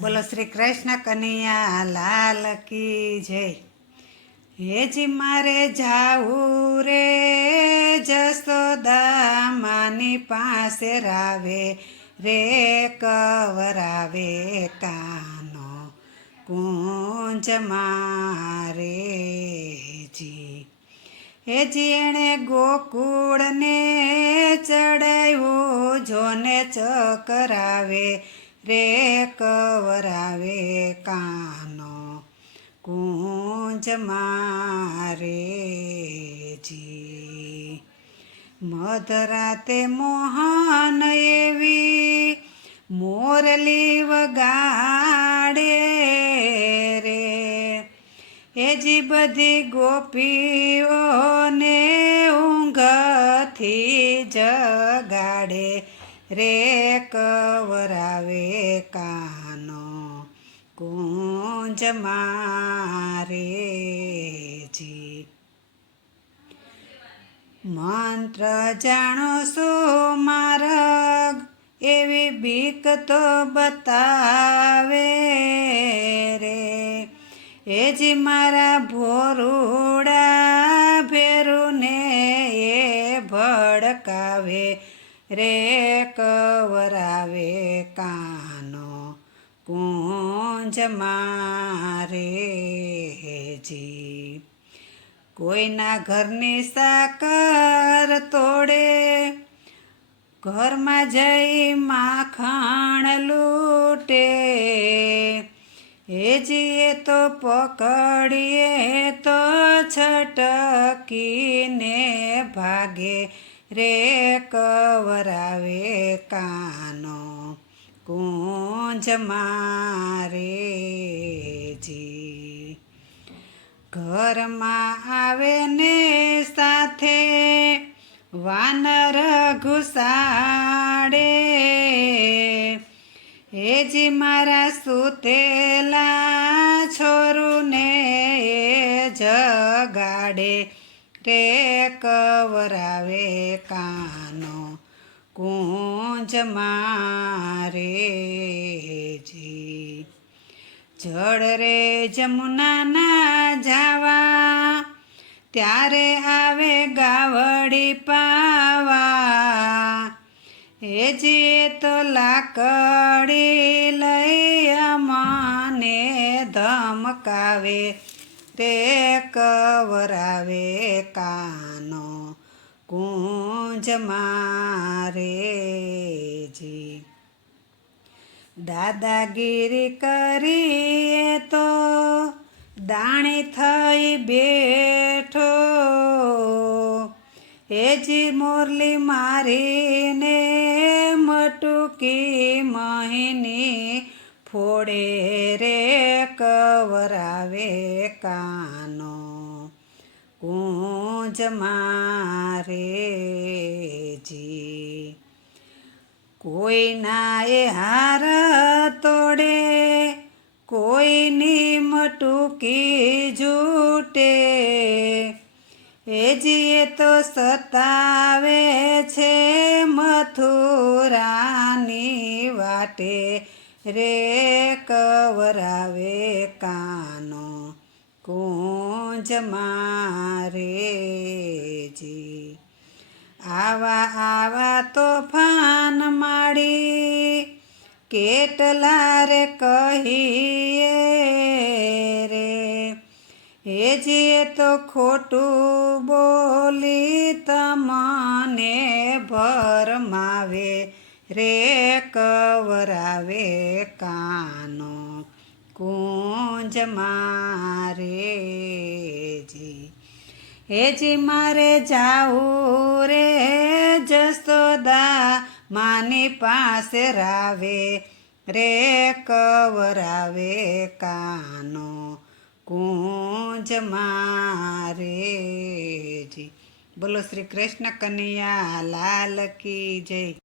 બોલો શ્રી કૃષ્ણ કનૈયા લાલ કી જય। હેજી મારે જાવું રે જસોદા માની પાસે રાવે રે કવરાવે કાનો કુંજ મારે જી। હેજી એણે ગોકુળને ચડાવ્યું જોને ચકરાવે રે કવરાવે કાનો કુંજ મારે જી। મધરાતે મોહન એવી મોરલી વગાડે રે હેજી બધી ગોપીઓને ઊંઘથી જગાડે રે કવરાવે કાનો કુંજ મારે જી। મંત્ર જાણો છો માર્ગ એવી બીક તો બતાવે રે હેજી મારા ભોરુડા ભેરુને એ ભડકાવે રે કવરાવે કાનો કુંજ મારે જી। કોઈના ઘરની સાકર તોડે ઘરમાં જઈ માખણ લૂટે હેજી એ તો પકડીએ તો છટકીને ભાગે રે કવરાવે કાનો કુંજ મારે જી। ઘરમાં આવે ને સાથે વાનર ઘુસાડે હેજી મારા સૂતેલા છોરુને એ જગાડે રે કવરાવે કાનો કુંજ મારે જી। જળ રે જમુનાના જાવા ત્યારે આવે ગાવડી પાવા હેજી તો લાકડી લઈ અમને ધમકાવે તે કવરાવે કાનો કુંજ મારે જી। દાદાગીરી કરીએ તો દાણી થઈ બેઠો હેજી મોરલી મારીને મટુકી મહિની ફોડે રે કવરાવે કાનો કુંજ મારે જી। કોઈના એ હાર તોડે કોઈની મટુકી જૂટે હેજી એ તો સતાવે છે મથુરાની વાટે રે કવરાવે કાનો કુંજ મારે જી। આવા આવા તોફાન માડી કેટલા રે કહીએ રે હેજી તો ખોટું બોલી તમને ભરમાવે રે કવરાવે કાનો કુંજ મારે જી। હેજી મારે જાવું રે જસોદા માની પાસે રાવે રે કવરાવે કાનો કુંજ મારે જી। બોલો શ્રી કૃષ્ણ કનૈયા લાલ કી જય।